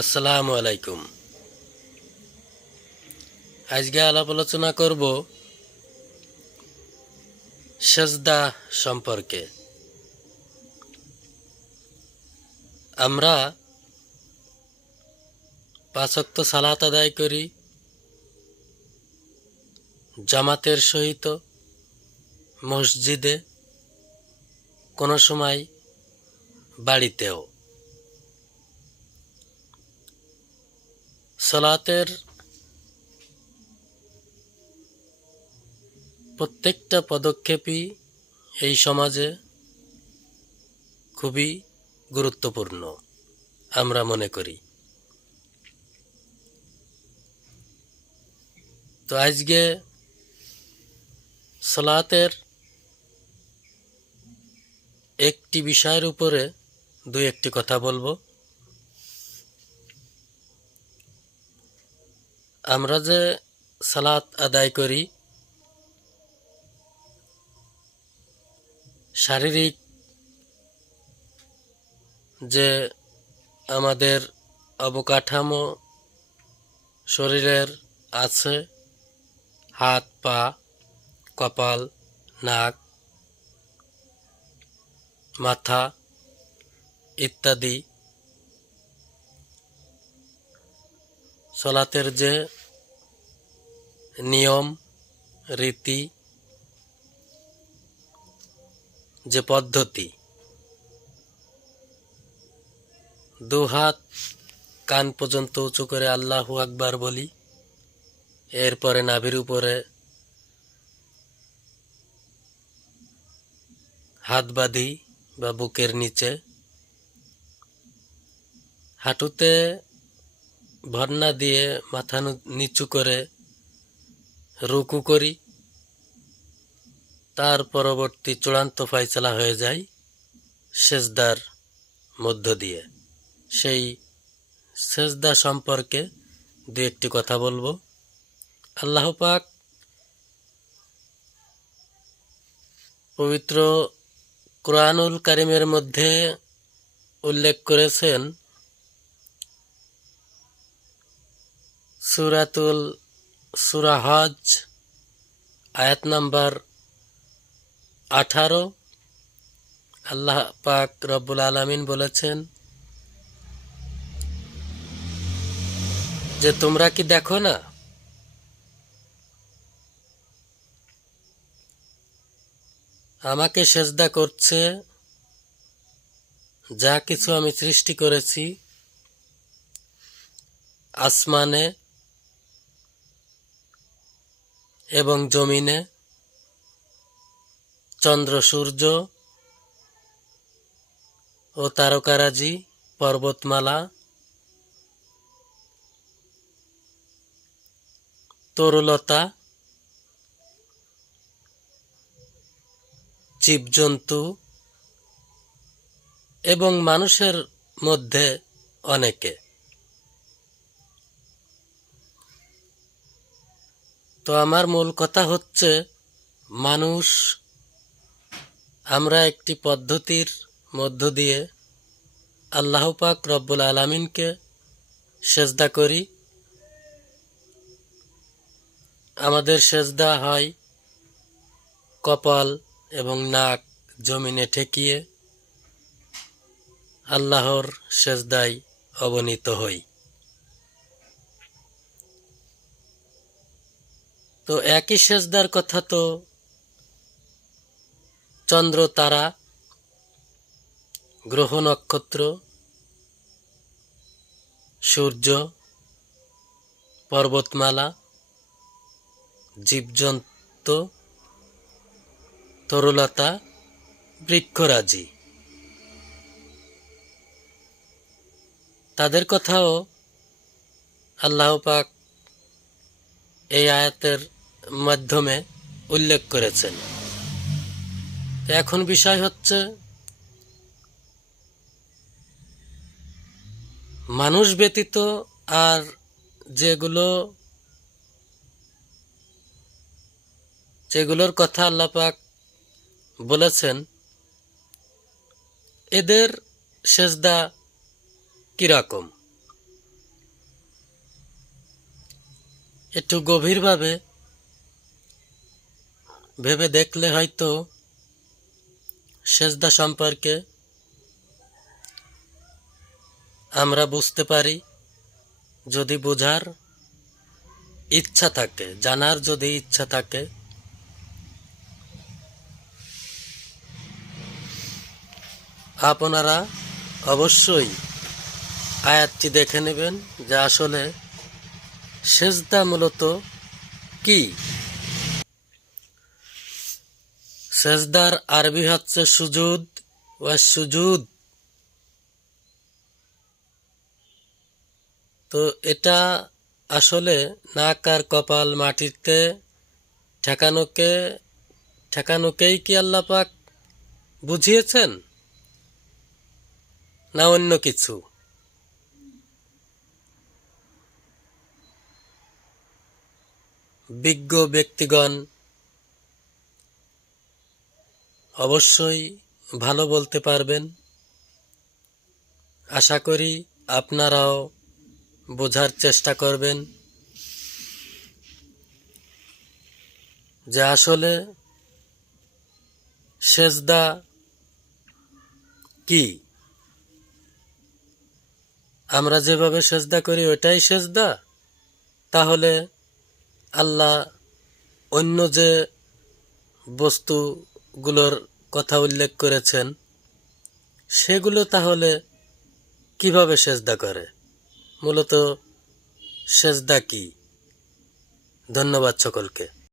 আসসালামু আলাইকুম। আজকে আলাপ আলোচনা করব সেজদা সম্পর্কে। আমরা পাঁচক্ত সালাত আদায় করি, জামাতের সহিত, মসজিদে, কোনো সময় বাড়িতেও। সালাতের প্রত্যেকটা পদক্ষেপই এই সমাজে খুবই গুরুত্বপূর্ণ, আমরা মনে করি। তো আজকে সালাতের একটি বিষয়ের উপরে দু একটি কথা বলব। আমরা যে সালাত আদায় করি, শারীরিক যে আমাদের অবকাঠামো, শরীরের আছে, হাত, পা, কপাল, নাক, মাথা ইত্যাদি, সলাতের যে নিয়ম, রীতি, যে পদ্ধতি। দু হাত কান পর্যন্ত উঁচু করে আল্লাহু আকবার বলি, এরপরে নাভির উপরে হাত বাঁধি বা বুকের নিচে। হাঁটুতে ভর্না দিয়ে মাথা নিচু করে রুকু করি, তার পরবর্তী চূড়ান্ত ফয়সলা হয়ে যায় সেজদার মধ্য দিয়ে। সেই সেজদা সম্পর্কে দু একটি কথা বলব। আল্লাহ পাক পবিত্র কোরআনুল কারিমের মধ্যে উল্লেখ করেছেন, সুরাতুল সুরাহজ আয়াত নাম্বার আঠারো। আল্লাহ পাক রব্বুল আলামিন বলেছেন, যে তোমরা কি দেখো না, আমাকে সেজদা করছে, যা কিছু আমি সৃষ্টি করেছি, আসমানে এবং জমিনে চন্দ্র সূর্য ও তারকারাজি পর্বতমালা তরুলতা জীবজন্তু এবং মানুষের মধ্যে অনেকে। তো আমার মূল কথা হচ্ছে, মানুষ, আমরা একটি পদ্ধতির মধ্য দিয়ে আল্লাহ পাক রব্বুল আলমিনকে সেজদা করি। আমাদের সেজদা হয় কপাল এবং নাক জমিনে ঠেকিয়ে আল্লাহর সেজদায় অবনীত হই। তো একই সেজদার কথা তো চন্দ্র, তারা, গ্রহ, নক্ষত্র, সূর্য, পর্বতমালা, জীবজন্তু, তরুলতা, বৃক্ষরাজি। তাদের কথাও আল্লাহ পাক এই আয়াতের মাধ্যমে উল্লেখ করেছেন। এখন বিষয় হচ্ছে, মানুষ ব্যতীত আর যেগুলো, যেগুলোর কথা আল্লাপাক বলেছেন, এদের সেজদা কীরকম? একটু গভীরভাবে ভেবে দেখলে হয়তো সেজদা সম্পর্কে আমরা বুঝতে পারি, যদি বোঝার ইচ্ছা থাকে, জানার যদি ইচ্ছা থাকে। আপনারা অবশ্যই আয়াতটি দেখে নেবেন যে আসলে সেজদা মূলত কি? সেজদার আরবি হচ্ছে সুজুদ ও সুজুদ। তো এটা আসলে নাক আর কপাল মাটিতে ঠেকানোকে, ঠেকানোকেই কি আল্লাহ পাক বুঝিয়েছেন? না অন্য কিছু? বিজ্ঞ ব্যক্তিগণ অবশ্যই ভালো বলতে পারবেন। আশা করি আপনারাও বোঝার চেষ্টা করবেন যে আসলে সেজদা কি? আমরা যেভাবে সেজদা করি ওটাই সেজদা? তাহলে আল্লাহ অন্য যে বস্তুগুলোর কথা উল্লেখ করেছেন সেগুলো তাহলে কীভাবে সেজদা করে? মূলত সেজদা কি? ধন্যবাদ সকলকে।